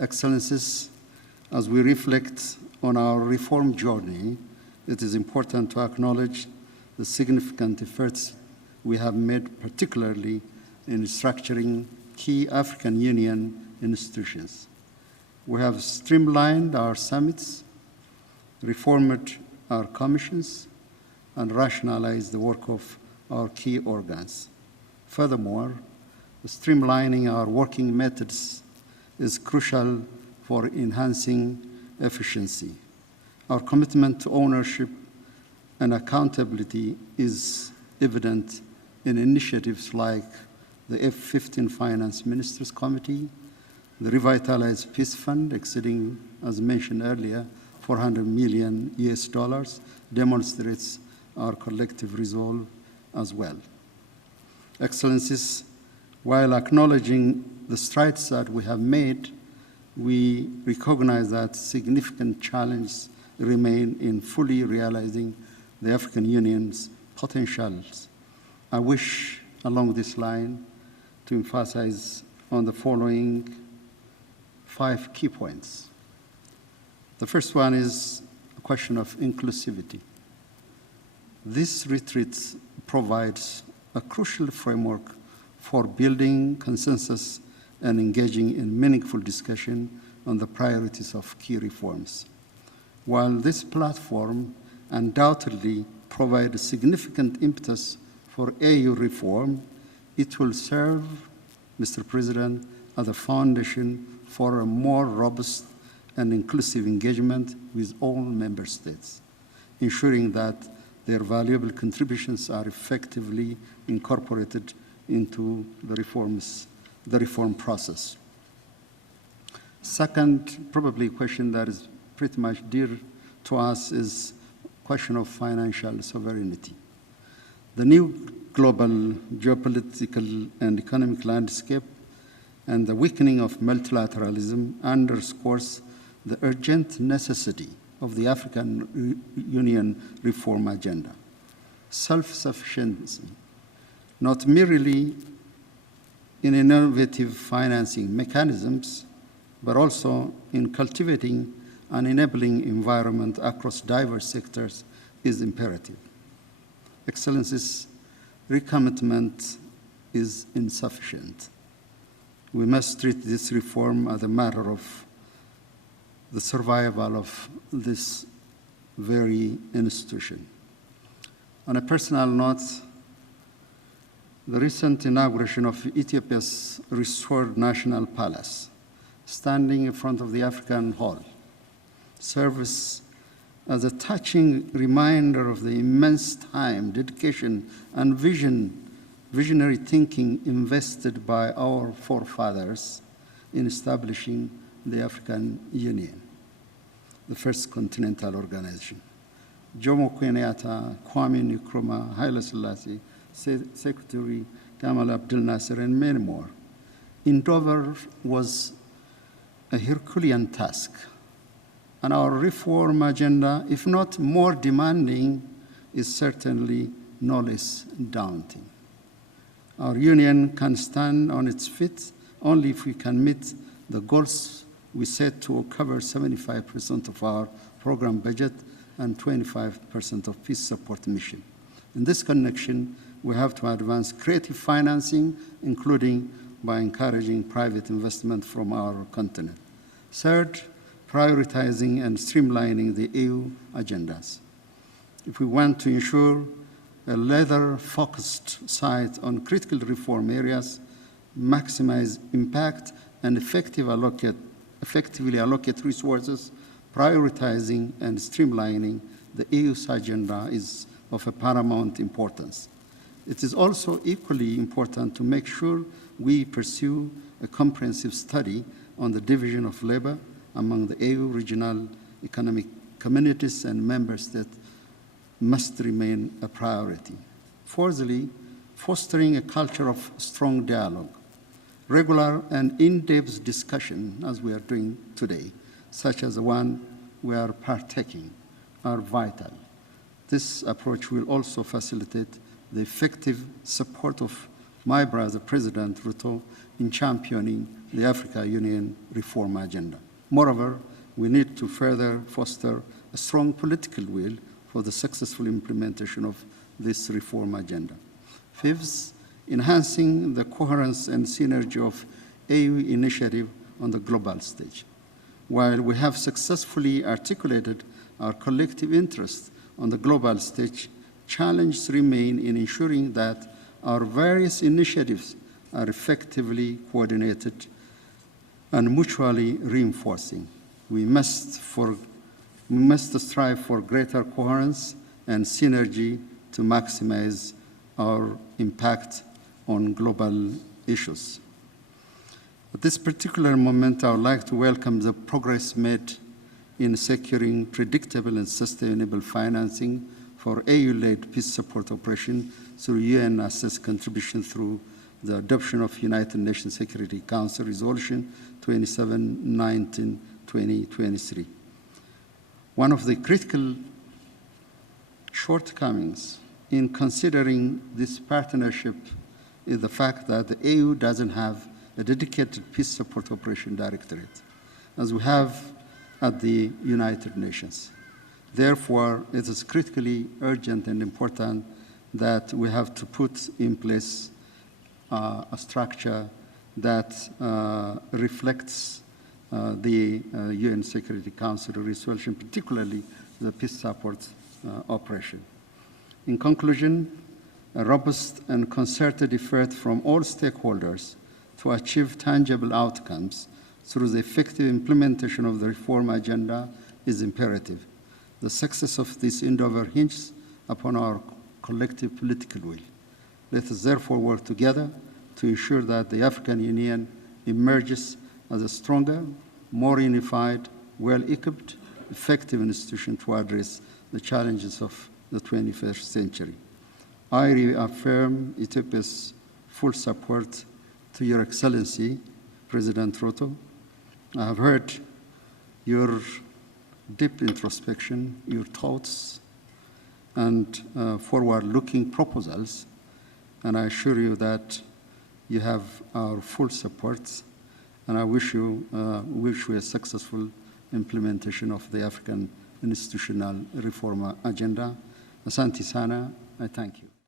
Excellencies, as we reflect on our reform journey, it is important to acknowledge the significant efforts we have made, particularly in structuring key African Union institutions. We have streamlined our summits, reformed our commissions, and rationalized the work of our key organs. Furthermore, streamlining our working methods is crucial for enhancing efficiency. Our commitment to ownership and accountability is evident in initiatives like the F-15 Finance Ministers Committee, the Revitalized Peace Fund exceeding, as mentioned earlier, $400 million demonstrates our collective resolve as well. Excellencies, while acknowledging the strides that we have made, we recognize that significant challenges remain in fully realizing the African Union's potentials. I wish, along this line, to emphasize on the following 5 key points. The first one is a question of inclusivity. This retreat provides a crucial framework for building consensus and engaging in meaningful discussion on the priorities of key reforms. While this platform undoubtedly provides significant impetus for AU reform, it will serve, Mr. President, as a foundation for a more robust and inclusive engagement with all member states, ensuring that their valuable contributions are effectively incorporated into the reform process. Second, probably a question that is pretty much dear to us is a question of financial sovereignty. The new global geopolitical and economic landscape and the weakening of multilateralism underscores the urgent necessity of the African Union reform agenda. Self-sufficiency, not merely in innovative financing mechanisms, but also in cultivating an enabling environment across diverse sectors is imperative. Excellencies, recommitment is insufficient. We must treat this reform as a matter of the survival of this very institution. On a personal note, the recent inauguration of Ethiopia's restored national palace, standing in front of the African Hall, serves as a touching reminder of the immense time, dedication, and visionary thinking invested by our forefathers in establishing the African Union, the first continental organization. Jomo Kenyatta, Kwame Nkrumah, Haile Selassie, Secretary Gamal Abdel Nasser, and many more. Endeavor was a Herculean task, and our reform agenda, if not more demanding, is certainly no less daunting. Our union can stand on its feet only if we can meet the goals we set to cover 75% of our program budget and 25% of peace support mission. In this connection, we have to advance creative financing, including by encouraging private investment from our continent. Third, prioritizing and streamlining the EU agendas. If we want to ensure a laser-focused sight on critical reform areas, maximize impact, and effectively allocate resources, prioritizing and streamlining the EU's agenda is of a paramount importance. It is also equally important to make sure we pursue a comprehensive study on the division of labor among the EU regional economic communities and member states must remain a priority. Fourthly, fostering a culture of strong dialogue. Regular and in-depth discussion, as we are doing today, such as the one we are partaking, are vital. This approach will also facilitate the effective support of my brother, President Ruto, in championing the Africa Union reform agenda. Moreover, we need to further foster a strong political will for the successful implementation of this reform agenda. Fifth, enhancing the coherence and synergy of AU initiative on the global stage. While we have successfully articulated our collective interest on the global stage, challenges remain in ensuring that our various initiatives are effectively coordinated and mutually reinforcing. We must strive for greater coherence and synergy to maximize our impact on global issues. At this particular moment, I would like to welcome the progress made in securing predictable and sustainable financing for AU-led peace support operation through UN-assessed contribution through the adoption of United Nations Security Council Resolution 2719/2023. One of the critical shortcomings in considering this partnership is the fact that the AU doesn't have a dedicated peace support operation directorate, as we have at the United Nations. Therefore, it is critically urgent and important that we have to put in place a structure that reflects the UN Security Council resolution, particularly the peace support operation. In conclusion, a robust and concerted effort from all stakeholders to achieve tangible outcomes through the effective implementation of the reform agenda is imperative. The success of this endeavor hinges upon our collective political will. Let us therefore work together to ensure that the African Union emerges as a stronger, more unified, well-equipped, effective institution to address the challenges of the 21st century. I reaffirm Ethiopia's full support to Your Excellency, President Ruto. I have heard your deep introspection, your thoughts, and forward-looking proposals, and I assure you that you have our full support, and I wish you a successful implementation of the African institutional reform agenda. Asante sana, I thank you.